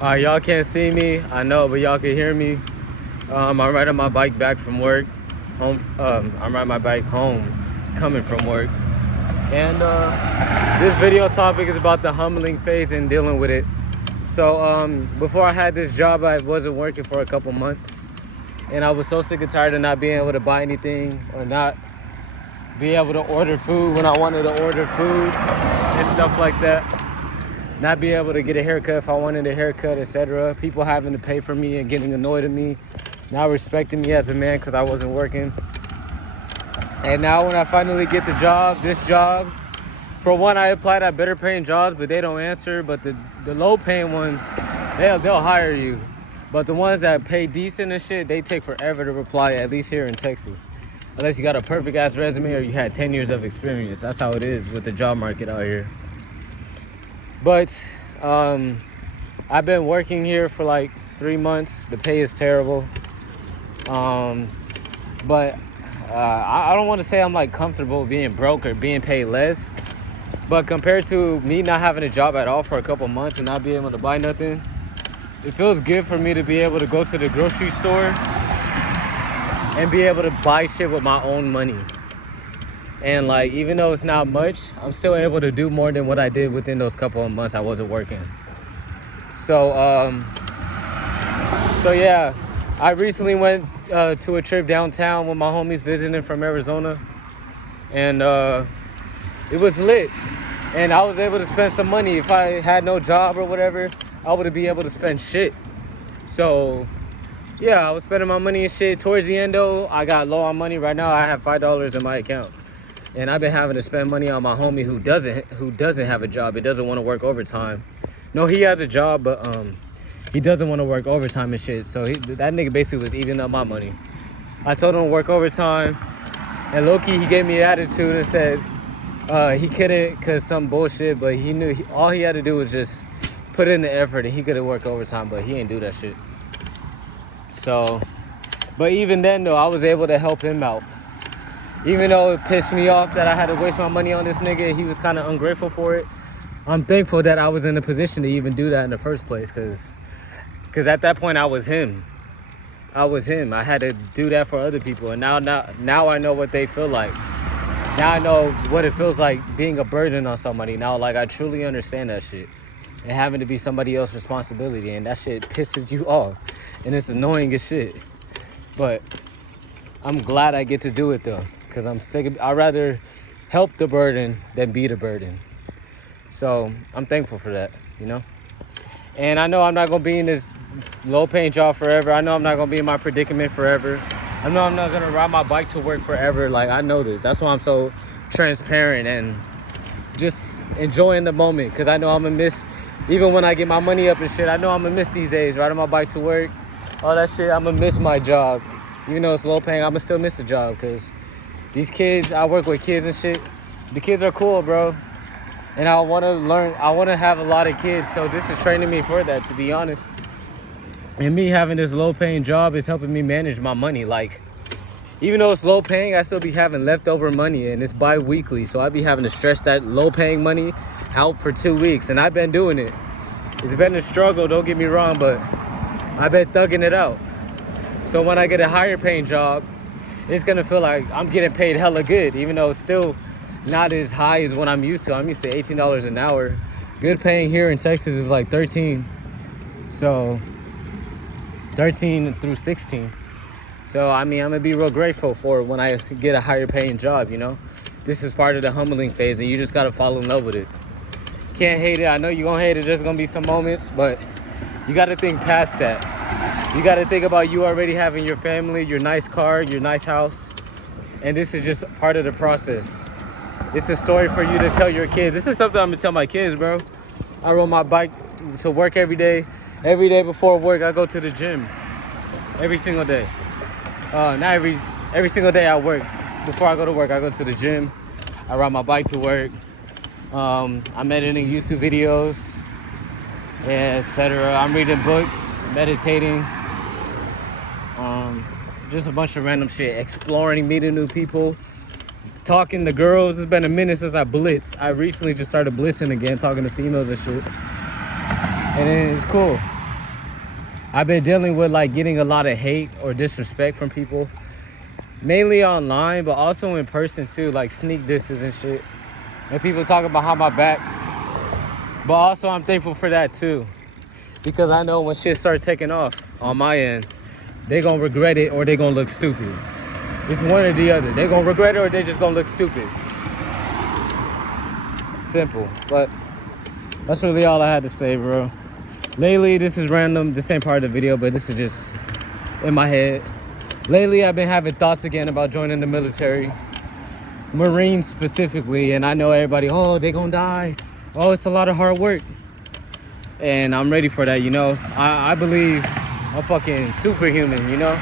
Y'all can't see me, I know, but y'all can hear me. I'm riding my bike back from work. I'm riding my bike home, coming from work. And this video topic is about the humbling phase and dealing with it. So before I had this job, I wasn't working for a couple months. And I was so sick and tired of not being able to buy anything or not be able to order food when I wanted to order food and stuff like that. Not be able to get a haircut if I wanted a haircut, etc. People having to pay for me and getting annoyed at me, not respecting me as a man because I wasn't working. And now when I finally get this job, for one, I applied at better paying jobs, but they don't answer. But the low paying ones, they'll hire you. But the ones that pay decent and shit, they take forever to reply, at least here in Texas. Unless you got a perfect ass resume or you had 10 years of experience. That's how it is with the job market out here. But I've been working here for like 3 months. The pay is terrible. But I don't want to say I'm like comfortable being broke or being paid less. But compared to me not having a job at all for a couple months and not being able to buy nothing, it feels good for me to be able to go to the grocery store and be able to buy shit with my own money. And like, even though it's not much, I'm still able to do more than what I did within those couple of months I wasn't working. So yeah, I recently went to a trip downtown with my homies visiting from Arizona, and it was lit. And I was able to spend some money. If I had no job or whatever, I wouldn't be able to spend shit. So yeah, I was spending my money and shit. Towards the end though, I got low on money. Right now I have $5 in my account. And I've been having to spend money on my homie who doesn't have a job. He doesn't want to work overtime. No, he has a job, but he doesn't want to work overtime and shit. So that nigga basically was eating up my money. I told him to work overtime, and low-key he gave me an attitude and said he couldn't cause some bullshit, but he knew all he had to do was just put in the effort and he could have worked overtime, but he ain't do that shit. So, but even then though, I was able to help him out. Even though it pissed me off that I had to waste my money on this nigga, he was kind of ungrateful for it. I'm thankful that I was in a position to even do that in the first place, because at that point I was him. I was him. I had to do that for other people, and now I know what they feel like. Now I know what it feels like being a burden on somebody. Now, like, I truly understand that shit, and having to be somebody else's responsibility, and that shit pisses you off, and it's annoying as shit. But I'm glad I get to do it though, because I'm sick of, I'd rather help the burden than be the burden. So I'm thankful for that, you know. And I know I'm not gonna be in this low paying job forever. I know I'm not gonna be in my predicament forever. I know I'm not gonna ride my bike to work forever. Like, I know this. That's why I'm so transparent and just enjoying the moment, because I know I'm gonna miss, even when I get my money up and shit, I know I'm gonna miss these days, riding my bike to work, all that shit. I'm gonna miss my job. Even though it's low paying, I'm gonna still miss the job, because these kids, I work with kids and shit. The kids are cool, bro. And I want to learn, I want to have a lot of kids. So this is training me for that, to be honest. And me having this low paying job is helping me manage my money. Like, even though it's low paying, I still be having leftover money, and it's bi-weekly. So I be having to stretch that low paying money out for 2 weeks. And I've been doing it. It's been a struggle, don't get me wrong, but I've been thugging it out. So when I get a higher paying job, it's gonna feel like I'm getting paid hella good, even though it's still not as high as what I'm used to. I'm used to $18 an hour. Good paying here in Texas is like 13. So 13 through 16. So I mean, I'm gonna be real grateful for when I get a higher paying job, you know. This is part of the humbling phase, and you just gotta fall in love with it. Can't hate it. I know you're gonna hate it. There's gonna be some moments, but you gotta think past that. You got to think about you already having your family, your nice car, your nice house. And this is just part of the process. It's a story for you to tell your kids. This is something I'm going to tell my kids, bro. I rode my bike to work every day. Every day before work, I go to the gym. Every single day. Not every single day I work. Before I go to work, I go to the gym. I ride my bike to work. I'm editing YouTube videos, etc. I'm reading books, meditating. Just a bunch of random shit, exploring, meeting new people, talking to girls. It's been a minute since I blitzed. I recently just started blitzing again, talking to females and shit. And it's cool. I've been dealing with like getting a lot of hate or disrespect from people, mainly online, but also in person too, like sneak disses and shit. And people talking behind my back. But also I'm thankful for that too, because I know when shit starts taking off on my end, they gonna regret it or they gonna look stupid. It's one or the other. They gonna regret it or they just gonna look stupid. Simple. But that's really all I had to say, bro. Lately, this is random. This ain't part of the video, but this is just in my head. Lately, I've been having thoughts again about joining the military. Marines specifically, and I know everybody, oh, they gonna die. Oh, it's a lot of hard work. And I'm ready for that, you know. I believe I'm fucking superhuman, you know.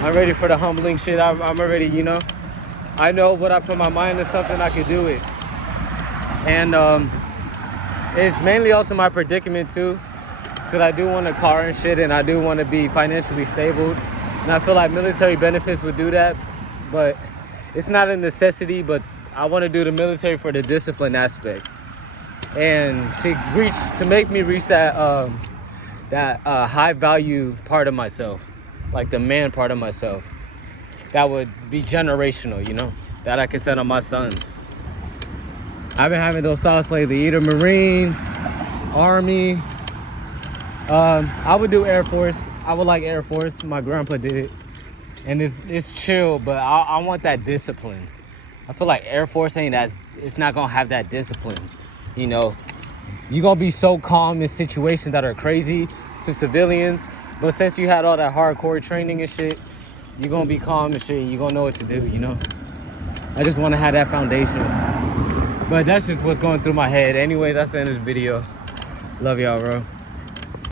I'm ready for the humbling shit. I'm already, you know. I know what I put my mind to something, I can do it. And it's mainly also my predicament too, because I do want a car and shit, and I do want to be financially stable. And I feel like military benefits would do that, but it's not a necessity. But I want to do the military for the discipline aspect, and to make me reach that high value part of myself, like the man part of myself, that would be generational, you know, that I can send on my sons. I've been having those thoughts lately, either Marines, Army. I would do Air Force. I would like Air Force. My grandpa did it. And it's chill, but I want that discipline. I feel like Air Force it's not gonna have that discipline. You know, you're gonna be so calm in situations that are crazy to civilians, but since you had all that hardcore training and shit, you're gonna be calm and shit, and you're gonna know what to do, you know? I just wanna have that foundation. But that's just what's going through my head. Anyways, that's the end of this video. Love y'all, bro.